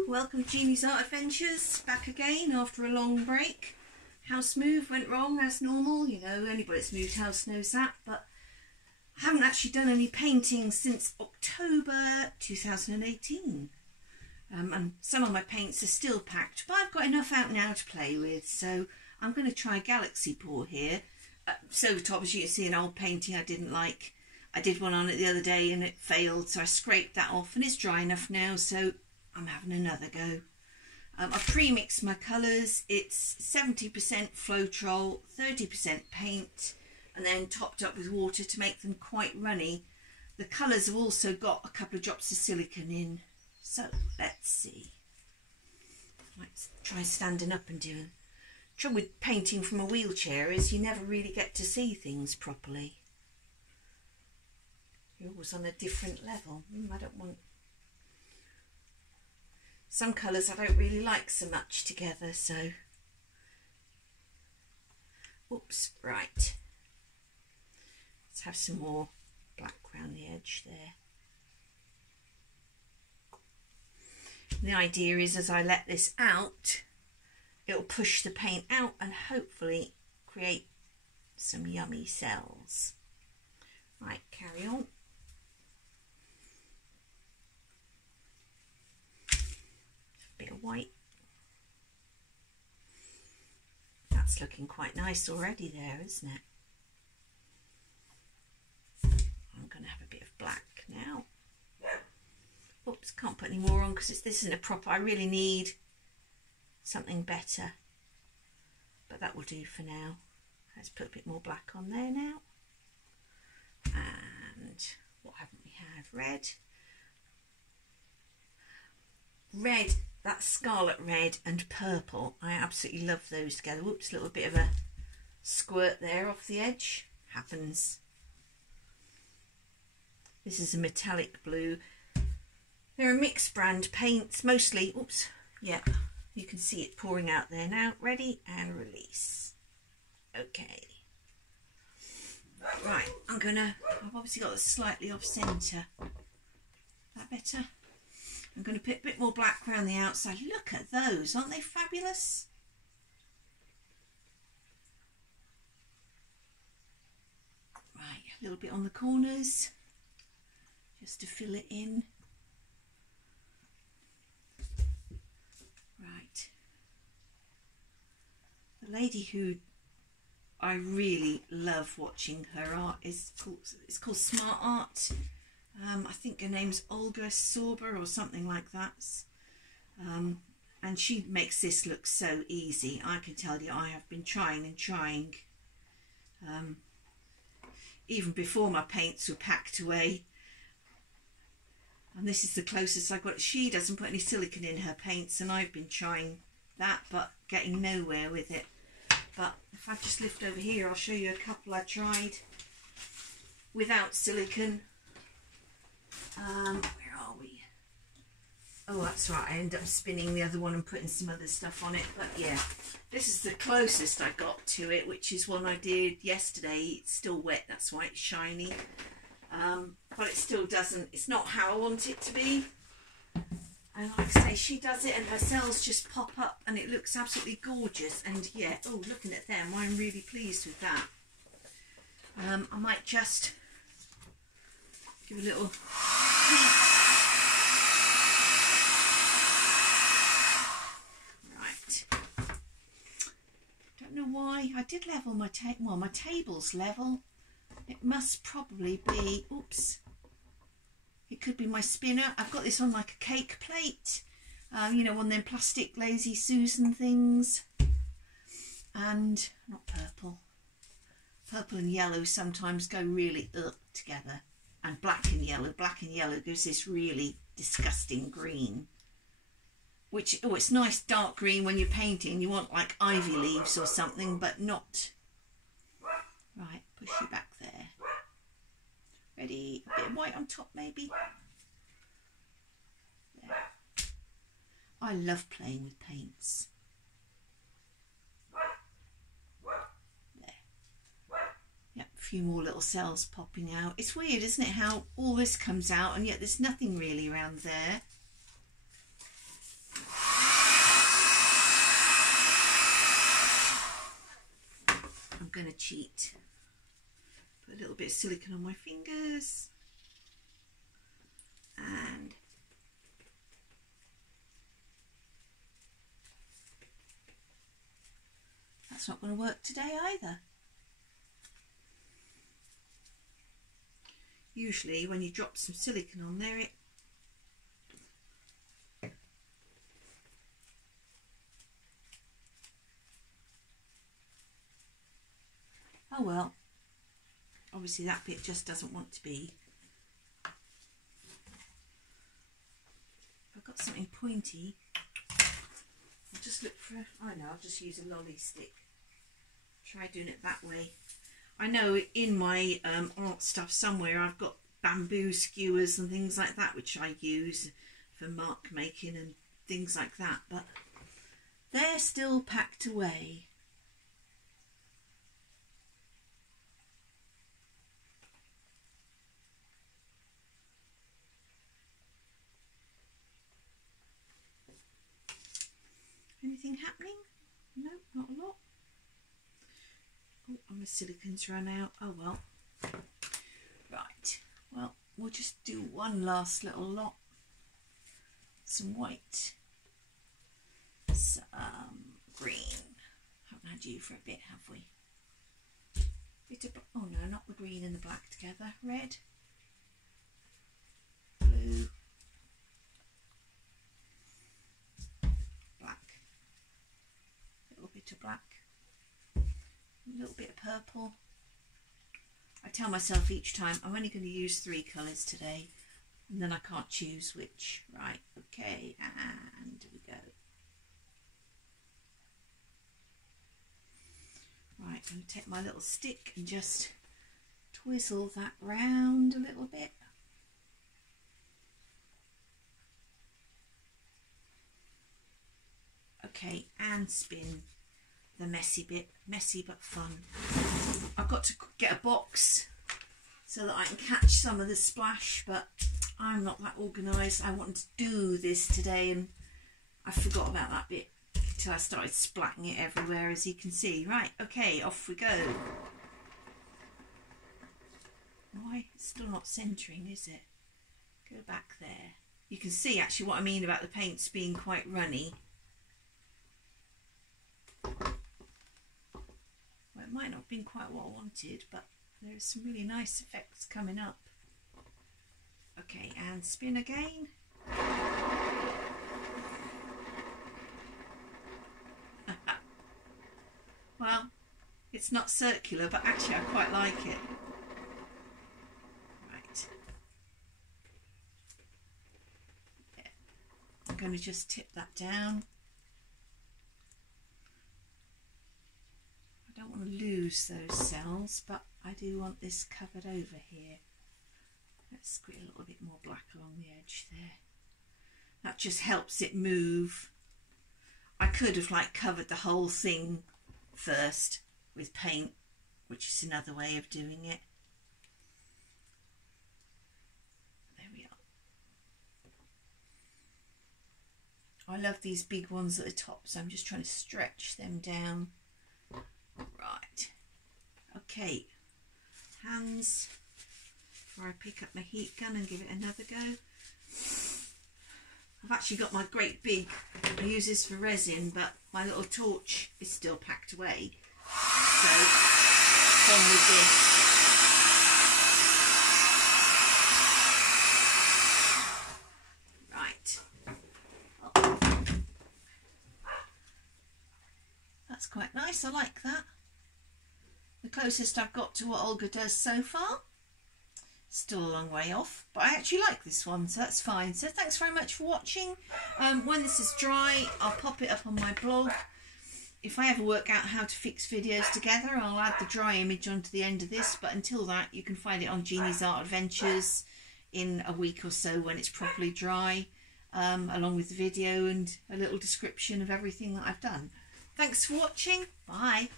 Hello, welcome to Jeannie's Art Adventures, back again after a long break. House move went wrong as normal, you know, anybody that's moved house knows that, but I haven't actually done any painting since October 2018. And some of my paints are still packed, but I've got enough out now to play with, so I'm going to try Galaxy Pour here. Silver top, as you can see, an old painting I didn't like. I did one on it the other day and it failed, so I scraped that off and it's dry enough now, so I'm having another go. I've pre-mixed my colours. It's 70% floetrol, 30% paint, and then topped up with water to make them quite runny. The colours have also got a couple of drops of silicone in. So let's see. Let's try standing up and doing. The trouble with painting from a wheelchair is you never really get to see things properly. You're always on a different level. I don't want... Some colours I don't really like so much together, so... Oops, right. Let's have some more black around the edge there. The idea is as I let this out, it'll push the paint out and hopefully create some yummy cells. Right, carry on. Bit of white. That's looking quite nice already there, isn't it? I'm going to have a bit of black now. Oops, can't put any more on because this isn't a proper. I really need something better, but that will do for now. Let's put a bit more black on there now. And what haven't we had? Red, that scarlet red and purple. I absolutely love those together. Whoops, a little bit of a squirt there off the edge. Happens. This is a metallic blue. They're a mixed brand paints, mostly. Oops, yeah, you can see it pouring out there now. Ready and release. Okay. Right, I've obviously got it slightly off centre. That better? I'm going to put a bit more black around the outside. Look at those, aren't they fabulous? Right, a little bit on the corners, just to fill it in. Right. The lady who I really love watching her art is called Smart Art. I think her name's Olga or something like that. And she makes this look so easy. I can tell you I have been trying and trying. Even before my paints were packed away. And this is the closest I got. She doesn't put any silicone in her paints and I've been trying that but getting nowhere with it. But if I just lift over here, I'll show you a couple I tried without silicone. Where are we? Oh, that's right, I ended up spinning the other one and putting some other stuff on it, but yeah, this is the closest I got to it, which is one I did yesterday. It's still wet, that's why it's shiny, but it still doesn't, it's not how I want it to be. And like I say, she does it and her cells just pop up and it looks absolutely gorgeous. And yeah, oh, looking at them, I'm really pleased with that. I might just give a little right. Don't know why I did level my table. Well, my table's level. It must probably be. Oops. It could be my spinner. I've got this on like a cake plate. You know, one of them plastic Lazy Susan things. And not purple. Purple and yellow sometimes go really together. And black and yellow gives this really disgusting green. Which, oh, it's nice dark green when you're painting. You want like ivy leaves or something, but not. Right, push you back there. Ready? A bit of white on top maybe. There. I love playing with paints. Yep, a few more little cells popping out. It's weird, isn't it, how all this comes out and yet there's nothing really around there. going to cheat. Put a little bit of silicone on my fingers. And that's not going to work today either. Usually when you drop some silicone on there, oh well, obviously that bit just doesn't want to be. If I've got something pointy, I'll just look for, I know, I'll just use a lolly stick. Try doing it that way. I know in my art stuff somewhere I've got bamboo skewers and things like that which I use for mark making and things like that, but they're still packed away. Anything happening? No, not a lot. Oh, and the silicone's run out. Oh well. Right. Well, we'll just do one last little lot. Some white. Some green. Haven't had you for a bit, have we? Bit of, oh no, not the green and the black together. Red. Blue. Black. A little bit of black. A little bit of purple. I tell myself each time I'm only going to use 3 colours today, and then I can't choose which. Right, okay, and we go. Right, I'm going to take my little stick and just twizzle that round a little bit. Okay, and spin the messy bit. Messy but fun. I've got to get a box so that I can catch some of the splash, but I'm not that organised. I wanted to do this today and I forgot about that bit until I started splatting it everywhere, as you can see. Right, okay, off we go. Why? It's still not centering, is it? Go back there. You can see actually what I mean about the paints being quite runny. Well, it might not have been quite what I wanted, but there's some really nice effects coming up. Okay, and spin again. Well, it's not circular, but actually I quite like it. Right. Yeah. I'm going to just tip that down. I don't want to lose those cells, but I do want this covered over here. Let's squeeze a little bit more black along the edge there. That just helps it move. I could have covered the whole thing first with paint, which is another way of doing it. There we are. I love these big ones at the top, so I'm just trying to stretch them down. Right, okay, hands before I pick up my heat gun and give it another go. I've actually got my great big, I use this for resin, but my little torch is still packed away, so on with this. Right, oh. That's quite nice, I like that. The closest I've got to what Olga does so far. Still a long way off, but I actually like this one, so that's fine. So thanks very much for watching. When this is dry, I'll pop it up on my blog. If I ever work out how to fix videos together, I'll add the dry image onto the end of this, but until that, you can find it on Jeannie's Art Adventures in a week or so when it's properly dry, along with the video and a little description of everything that I've done. Thanks for watching. Bye.